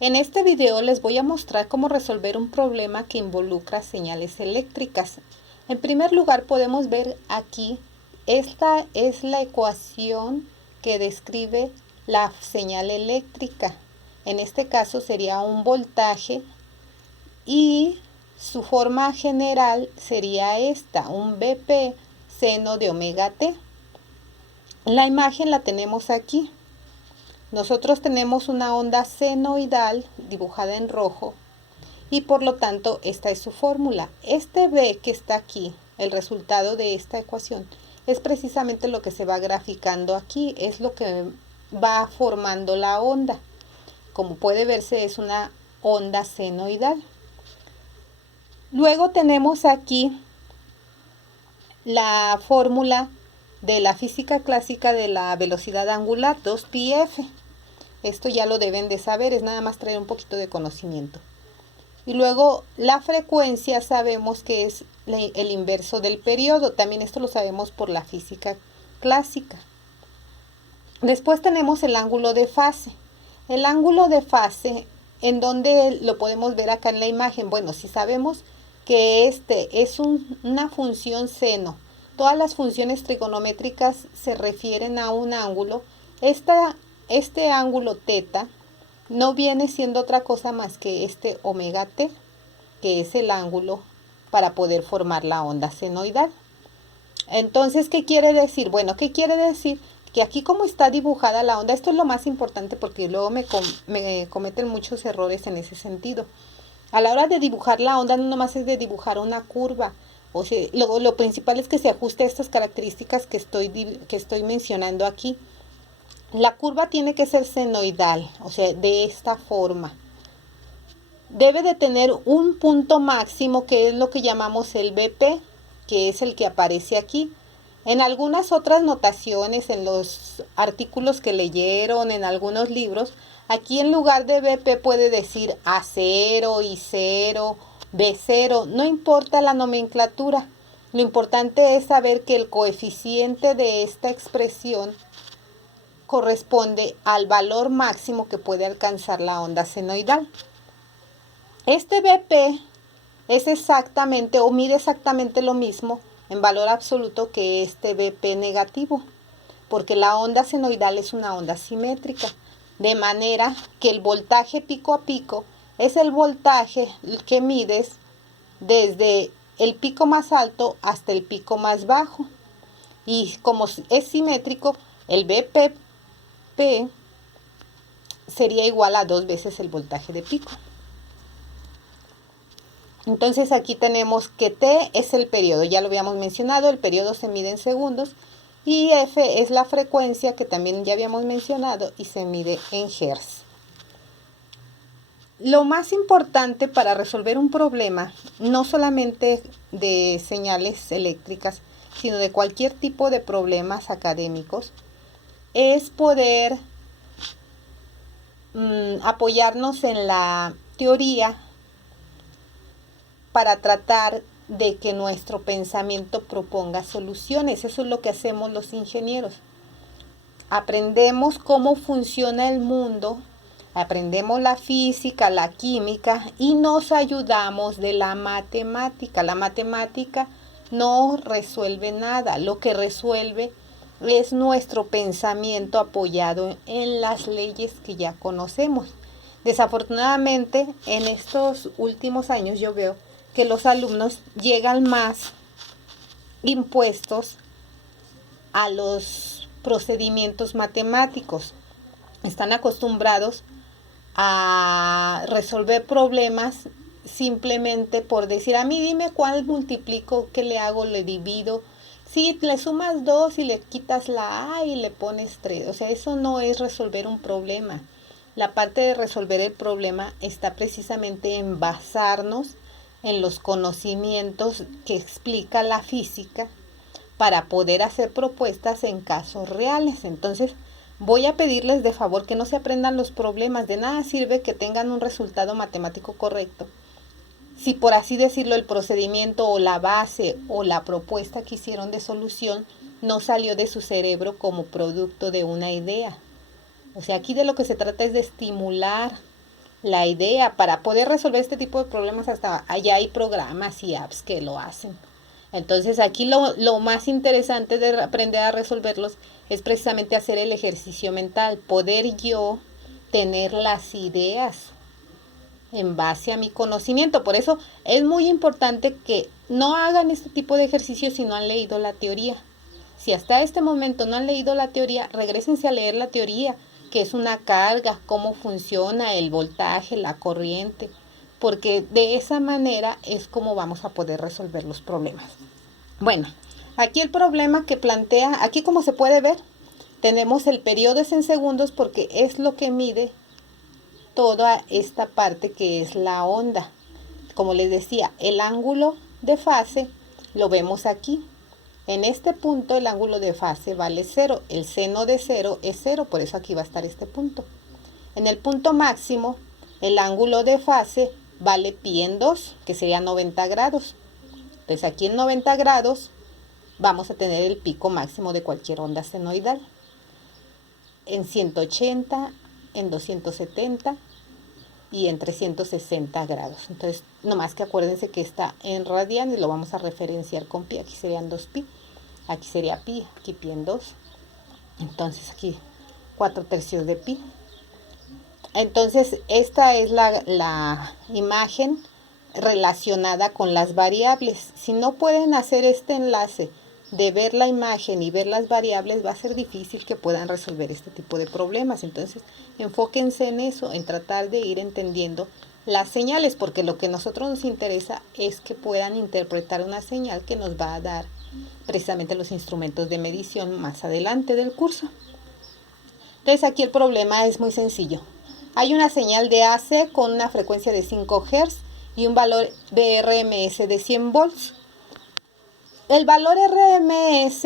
En este video les voy a mostrar cómo resolver un problema que involucra señales eléctricas. En primer lugar podemos ver aquí, esta es la ecuación que describe la señal eléctrica. En este caso sería un voltaje y su forma general sería esta, un Vp seno de omega t. La imagen la tenemos aquí. Nosotros tenemos una onda senoidal dibujada en rojo y por lo tanto esta es su fórmula. Este V que está aquí, el resultado de esta ecuación, es precisamente lo que se va graficando aquí, es lo que va formando la onda. Como puede verse, es una onda senoidal. Luego tenemos aquí la fórmula de la física clásica de la velocidad angular, 2πf. Esto ya lo deben de saber, es nada más traer un poquito de conocimiento. Y luego la frecuencia sabemos que es el inverso del periodo, también esto lo sabemos por la física clásica. Después tenemos el ángulo de fase. El ángulo de fase, ¿en dónde lo podemos ver acá en la imagen? Bueno, si sabemos que este es una función seno, todas las funciones trigonométricas se refieren a un ángulo. Este ángulo teta no viene siendo otra cosa más que este omega t, que es el ángulo para poder formar la onda senoidal. Entonces, ¿qué quiere decir? Bueno, ¿qué quiere decir? Que aquí como está dibujada la onda, esto es lo más importante porque luego me cometen muchos errores en ese sentido. A la hora de dibujar la onda no nomás es de dibujar una curva, o sea, lo principal es que se ajuste a estas características que estoy mencionando aquí. La curva tiene que ser senoidal, o sea, de esta forma. Debe de tener un punto máximo que es lo que llamamos el Vp, que es el que aparece aquí. En algunas otras notaciones, en los artículos que leyeron, en algunos libros, aquí en lugar de Vp puede decir A0, I0, B0, no importa la nomenclatura. Lo importante es saber que el coeficiente de esta expresión corresponde al valor máximo que puede alcanzar la onda senoidal. Este Vp es exactamente o mide exactamente lo mismo en valor absoluto que este Vp negativo, porque la onda senoidal es una onda simétrica, de manera que el voltaje pico a pico es el voltaje que mides desde el pico más alto hasta el pico más bajo. Y como es simétrico, el Vp sería igual a 2 veces el voltaje de pico. Entonces aquí tenemos que T es el periodo, ya lo habíamos mencionado, el periodo se mide en segundos y F es la frecuencia que también ya habíamos mencionado y se mide en hertz. Lo más importante para resolver un problema, no solamente de señales eléctricas, sino de cualquier tipo de problemas académicos, es poder apoyarnos en la teoría para tratar de que nuestro pensamiento proponga soluciones. Eso es lo que hacemos los ingenieros. Aprendemos cómo funciona el mundo, aprendemos la física, la química y nos ayudamos de la matemática. La matemática no resuelve nada, lo que resuelve es nuestro pensamiento apoyado en las leyes que ya conocemos. Desafortunadamente, en estos últimos años yo veo que los alumnos llegan más impuestos a los procedimientos matemáticos. Están acostumbrados a resolver problemas simplemente por decir, a mí dime cuál multiplico, qué le hago, le divido. Si le sumas 2 y le quitas la A y le pones 3. O sea, eso no es resolver un problema. La parte de resolver el problema está precisamente en basarnos en los conocimientos que explica la física para poder hacer propuestas en casos reales. Entonces, voy a pedirles de favor que no se aprendan los problemas. De nada sirve que tengan un resultado matemático correcto si, por así decirlo, el procedimiento o la base o la propuesta que hicieron de solución no salió de su cerebro como producto de una idea. O sea, aquí de lo que se trata es de estimular la idea. Para poder resolver este tipo de problemas, hasta allá hay programas y apps que lo hacen. Entonces aquí lo más interesante de aprender a resolverlos es precisamente hacer el ejercicio mental, poder yo tener las ideas en base a mi conocimiento. Por eso es muy importante que no hagan este tipo de ejercicios si no han leído la teoría. Si hasta este momento no han leído la teoría, regrésense a leer la teoría, que es una carga, cómo funciona el voltaje, la corriente, porque de esa manera es como vamos a poder resolver los problemas. Bueno, aquí el problema que plantea, aquí como se puede ver, tenemos el periodo es en segundos porque es lo que mide toda esta parte que es la onda. Como les decía, el ángulo de fase lo vemos aquí. En este punto el ángulo de fase vale 0. El seno de 0 es 0, por eso aquí va a estar este punto. En el punto máximo, el ángulo de fase vale pi en 2, que sería 90 grados. Entonces aquí en 90 grados vamos a tener el pico máximo de cualquier onda senoidal. En 180, en 270 y en 360 grados. Entonces, nomás que acuérdense que está en radian y lo vamos a referenciar con pi. Aquí serían 2pi, aquí sería pi, aquí pi en 2. Entonces aquí 4/3 de pi. Entonces, esta es la imagen relacionada con las variables. Si no pueden hacer este enlace de ver la imagen y ver las variables, va a ser difícil que puedan resolver este tipo de problemas. Entonces, enfóquense en eso, en tratar de ir entendiendo las señales, porque lo que a nosotros nos interesa es que puedan interpretar una señal que nos va a dar precisamente los instrumentos de medición más adelante del curso. Entonces, aquí el problema es muy sencillo. Hay una señal de AC con una frecuencia de 5 Hz y un valor de RMS de 100 volts. El valor RMS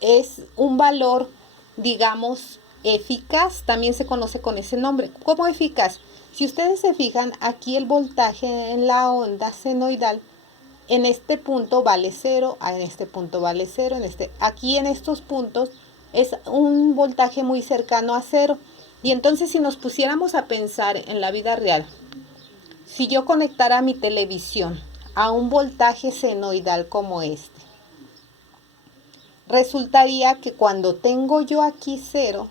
es un valor, digamos, eficaz, también se conoce con ese nombre. ¿Cómo eficaz? Si ustedes se fijan, aquí el voltaje en la onda senoidal, en este punto vale 0, en este punto vale 0, aquí en estos puntos es un voltaje muy cercano a 0. Y entonces si nos pusiéramos a pensar en la vida real, si yo conectara mi televisión a un voltaje senoidal como este, resultaría que cuando tengo yo aquí 0,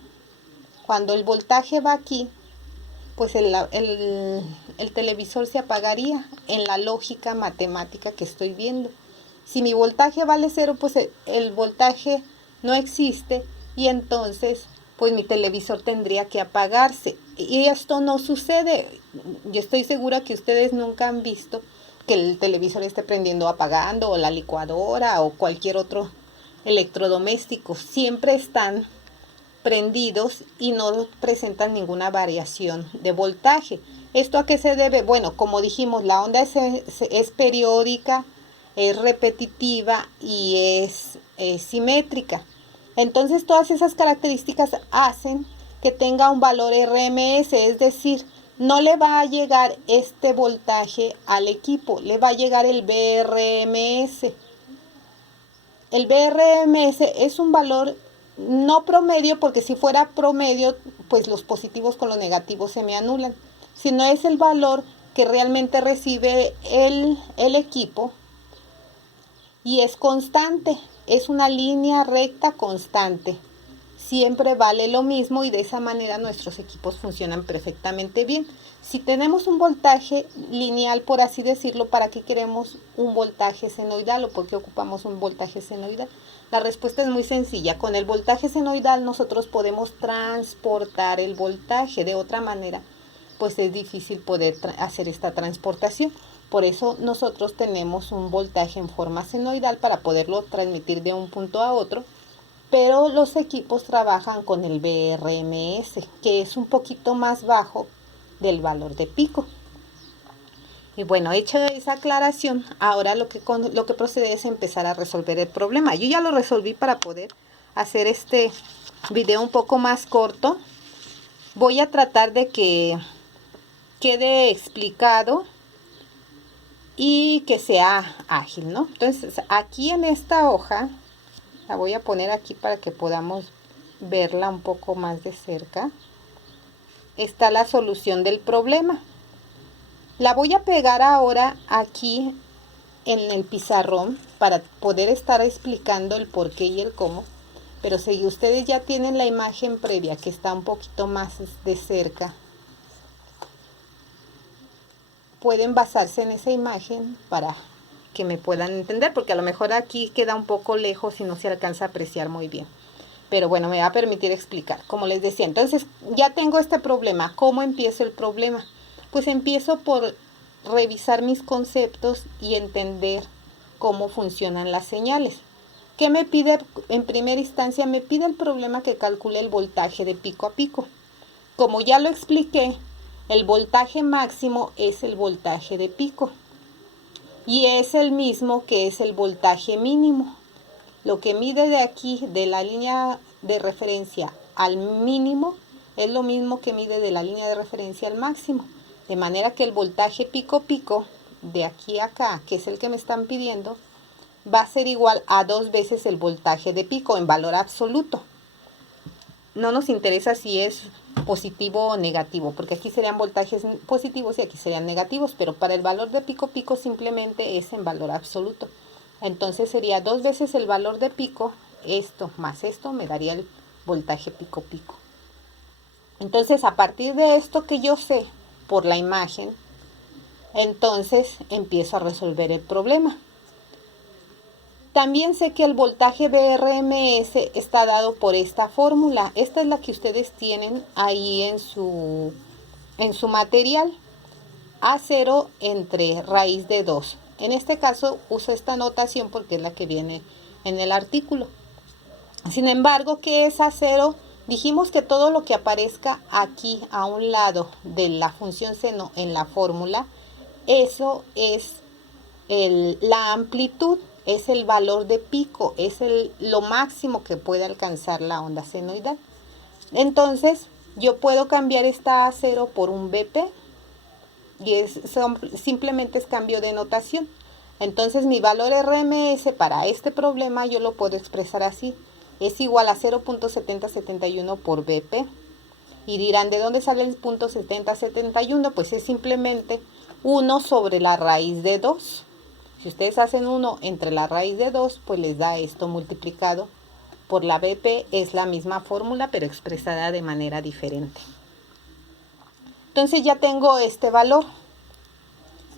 cuando el voltaje va aquí, pues el televisor se apagaría en la lógica matemática que estoy viendo. Si mi voltaje vale 0, pues el voltaje no existe y entonces pues mi televisor tendría que apagarse. Y esto no sucede. Yo estoy segura que ustedes nunca han visto que el televisor esté prendiendo o apagando, o la licuadora o cualquier otro electrodoméstico. Siempre están prendidos y no presentan ninguna variación de voltaje. ¿Esto a qué se debe? Bueno, como dijimos, la onda es periódica, es repetitiva y es simétrica. Entonces todas esas características hacen que tenga un valor RMS, es decir, no le va a llegar este voltaje al equipo, le va a llegar el BRMS. El BRMS es un valor no promedio, porque si fuera promedio, pues los positivos con los negativos se me anulan, sino es el valor que realmente recibe el equipo y es constante, es una línea recta constante. Siempre vale lo mismo y de esa manera nuestros equipos funcionan perfectamente bien. Si tenemos un voltaje lineal, por así decirlo, ¿para qué queremos un voltaje senoidal o por qué ocupamos un voltaje senoidal? La respuesta es muy sencilla. Con el voltaje senoidal nosotros podemos transportar el voltaje. De otra manera, pues es difícil poder hacer esta transportación. Por eso nosotros tenemos un voltaje en forma senoidal para poderlo transmitir de un punto a otro. Pero los equipos trabajan con el BRMS, que es un poquito más bajo del valor de pico. Y bueno, hecha esa aclaración, ahora lo que procede es empezar a resolver el problema. Yo ya lo resolví para poder hacer este video un poco más corto. Voy a tratar de que quede explicado y que sea ágil, ¿no? Entonces, aquí en esta hoja, la voy a poner aquí para que podamos verla un poco más de cerca. Está la solución del problema. La voy a pegar ahora aquí en el pizarrón para poder estar explicando el por qué y el cómo. Pero si ustedes ya tienen la imagen previa que está un poquito más de cerca, pueden basarse en esa imagen para que me puedan entender, porque a lo mejor aquí queda un poco lejos y no se alcanza a apreciar muy bien. Pero bueno, me va a permitir explicar. Como les decía, entonces ya tengo este problema. ¿Cómo empiezo el problema? Pues empiezo por revisar mis conceptos y entender cómo funcionan las señales. ¿Qué me pide en primera instancia? Me pide el problema que calcule el voltaje de pico a pico. Como ya lo expliqué, el voltaje máximo es el voltaje de pico y es el mismo que es el voltaje mínimo. Lo que mide de aquí, de la línea de referencia al mínimo, es lo mismo que mide de la línea de referencia al máximo. De manera que el voltaje pico pico, de aquí a acá, que es el que me están pidiendo, va a ser igual a 2 veces el voltaje de pico en valor absoluto. No nos interesa si es positivo o negativo, porque aquí serían voltajes positivos y aquí serían negativos, pero para el valor de pico pico simplemente es en valor absoluto. Entonces sería 2 veces el valor de pico, esto más esto me daría el voltaje pico pico. Entonces a partir de esto que yo sé por la imagen, entonces empiezo a resolver el problema. También sé que el voltaje BRMS está dado por esta fórmula. Esta es la que ustedes tienen ahí en su material. A0 entre raíz de 2. En este caso uso esta notación porque es la que viene en el artículo. Sin embargo, ¿qué es A0? Dijimos que todo lo que aparezca aquí a un lado de la función seno en la fórmula, eso es la amplitud, es el valor de pico, es lo máximo que puede alcanzar la onda senoidal. Entonces, yo puedo cambiar esta A0 por un BP y simplemente es cambio de notación. Entonces, mi valor RMS para este problema yo lo puedo expresar así. Es igual a 0.7071 por BP. Y dirán, ¿de dónde sale el punto 7071? Pues es simplemente 1 sobre la raíz de 2. Si ustedes hacen 1 entre la raíz de 2, pues les da esto multiplicado por la BP. Es la misma fórmula, pero expresada de manera diferente. Entonces ya tengo este valor.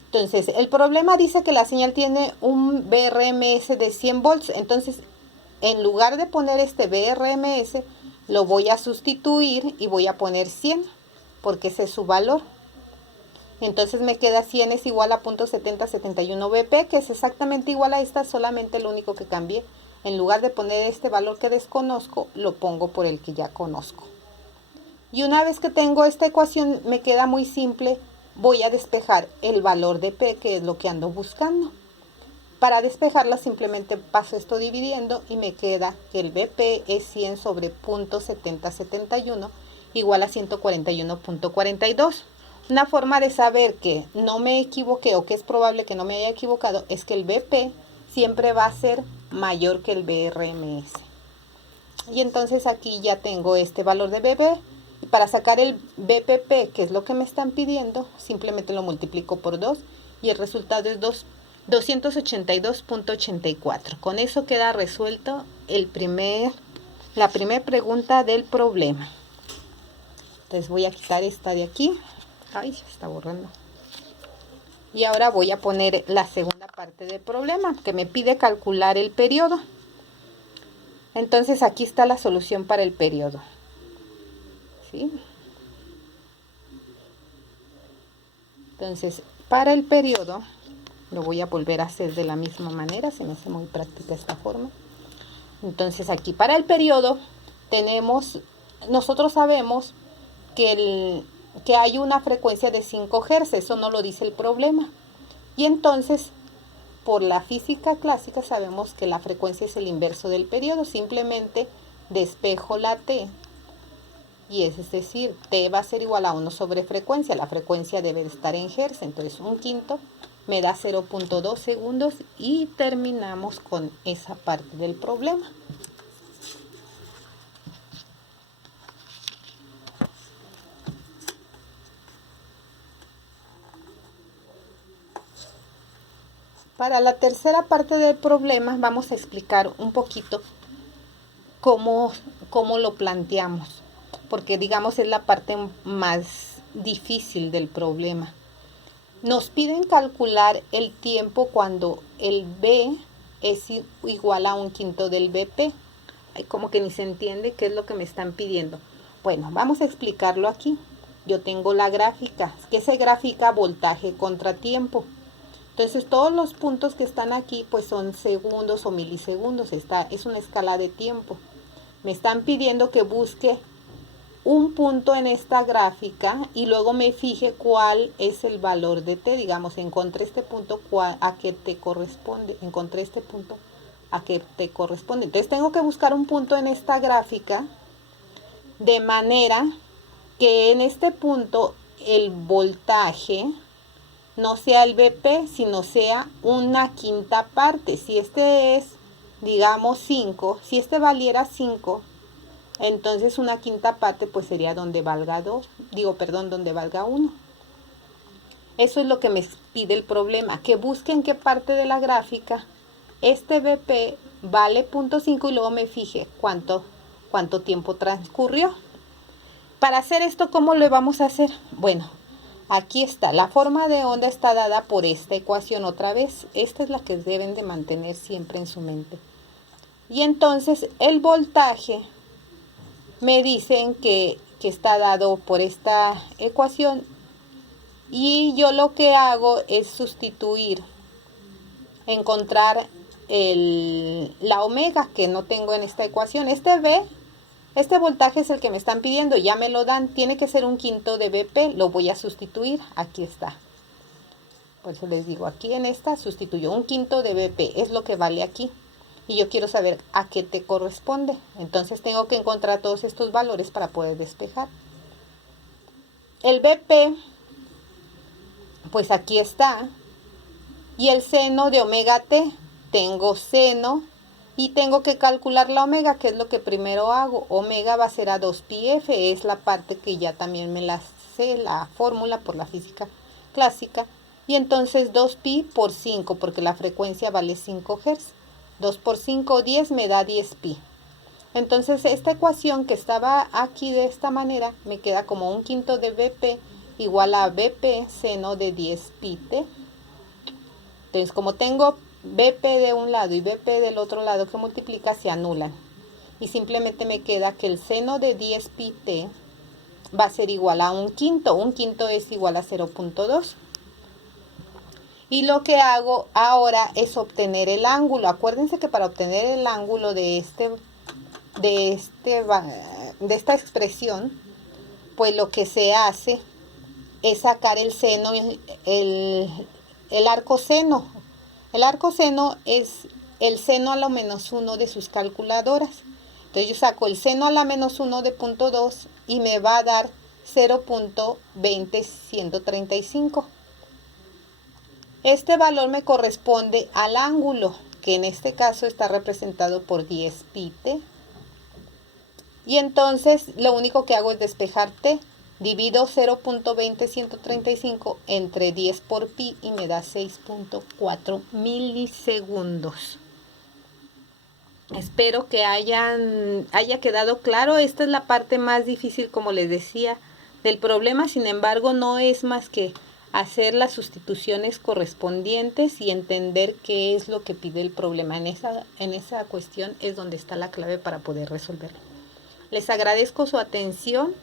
Entonces, el problema dice que la señal tiene un BRMS de 100 volts. Entonces, en lugar de poner este BRMS, lo voy a sustituir y voy a poner 100, porque ese es su valor. Entonces me queda 100 es igual a 0.7071 BP, que es exactamente igual a esta, solamente lo único que cambié. En lugar de poner este valor que desconozco, lo pongo por el que ya conozco. Y una vez que tengo esta ecuación, me queda muy simple. Voy a despejar el valor de P, que es lo que ando buscando. Para despejarla simplemente paso esto dividiendo y me queda que el BP es 100 sobre 0.7071 igual a 141.42. Una forma de saber que no me equivoqué o que es probable que no me haya equivocado es que el BP siempre va a ser mayor que el BRMS. Y entonces aquí ya tengo este valor de BP. Y para sacar el BPP, que es lo que me están pidiendo, simplemente lo multiplico por 2 y el resultado es 282.84. Con eso queda resuelto la primera pregunta del problema. Entonces voy a quitar esta de aquí. Ay, se está borrando. Y ahora voy a poner la segunda parte del problema, que me pide calcular el periodo. Entonces aquí está la solución para el periodo. ¿Sí? Entonces, para el periodo, lo voy a volver a hacer de la misma manera, se me hace muy práctica esta forma. Entonces aquí para el periodo nosotros sabemos que hay una frecuencia de 5 Hz, eso no lo dice el problema. Y entonces, por la física clásica sabemos que la frecuencia es el inverso del periodo, simplemente despejo la T. Y es decir, T va a ser igual a 1 sobre frecuencia. La frecuencia debe de estar en Hz, entonces 1/5 me da 0.2 segundos y terminamos con esa parte del problema. Para la tercera parte del problema vamos a explicar un poquito cómo lo planteamos, porque digamos es la parte más difícil del problema. Nos piden calcular el tiempo cuando el B es igual a 1/5 del BP. Como que ni se entiende qué es lo que me están pidiendo. Bueno, vamos a explicarlo aquí. Yo tengo la gráfica, que se grafica voltaje contra tiempo. Entonces todos los puntos que están aquí pues son segundos o milisegundos. Es una escala de tiempo. Me están pidiendo que busque un punto en esta gráfica y luego me fije cuál es el valor de t. Digamos, encontré este punto, a qué te corresponde. Encontré este punto, a qué te corresponde. Entonces tengo que buscar un punto en esta gráfica de manera que en este punto el voltaje no sea el BP, sino sea una quinta parte. Si este es, digamos, 5, si este valiera 5, entonces una quinta parte pues sería donde valga 2, donde valga 1. Eso es lo que me pide el problema, que busquen qué parte de la gráfica este BP vale 0.5 y luego me fije cuánto tiempo transcurrió. Para hacer esto, ¿cómo lo vamos a hacer? Bueno, aquí está, la forma de onda está dada por esta ecuación otra vez. Esta es la que deben de mantener siempre en su mente. Y entonces el voltaje me dicen que está dado por esta ecuación y yo lo que hago es sustituir, encontrar la omega que no tengo en esta ecuación. Este voltaje es el que me están pidiendo, ya me lo dan, tiene que ser 1/5 de BP, lo voy a sustituir, aquí está. Por eso les digo, aquí en esta sustituyo 1/5 de BP, es lo que vale aquí. Y yo quiero saber a qué te corresponde. Entonces tengo que encontrar todos estos valores para poder despejar. El BP, pues aquí está. Y el seno de omega t, tengo seno y tengo que calcular la omega, que es lo que primero hago. Omega va a ser a 2πf, es la parte que ya también me la sé, la fórmula por la física clásica. Y entonces 2pi por 5, porque la frecuencia vale 5 Hz. 2 por 5, 10 me da 10pi. Entonces esta ecuación que estaba aquí de esta manera me queda como 1/5 de BP igual a BP seno de 10pi t. Entonces como tengo BP de un lado y BP del otro lado que multiplica, se anulan. Y simplemente me queda que el seno de 10pi t va a ser igual a 1/5. 1/5 es igual a 0.2. Y lo que hago ahora es obtener el ángulo. Acuérdense que para obtener el ángulo de esta expresión, pues lo que se hace es sacar el seno, el arco seno. El arco seno es el seno a la menos 1 de sus calculadoras. Entonces yo saco el seno a la menos 1 de 0.2 y me va a dar 0.20135. Este valor me corresponde al ángulo, que en este caso está representado por 10pi t. Y entonces lo único que hago es despejar t. Divido 0.20135 entre 10 por pi y me da 6.4 milisegundos. Espero que haya quedado claro. Esta es la parte más difícil, como les decía, del problema. Sin embargo, no es más que hacer las sustituciones correspondientes y entender qué es lo que pide el problema. En esa cuestión es donde está la clave para poder resolverlo. Les agradezco su atención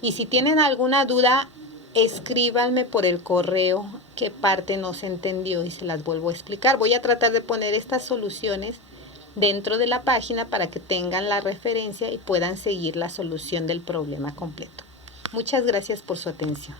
y si tienen alguna duda, escríbanme por el correo qué parte no se entendió y se las vuelvo a explicar. Voy a tratar de poner estas soluciones dentro de la página para que tengan la referencia y puedan seguir la solución del problema completo. Muchas gracias por su atención.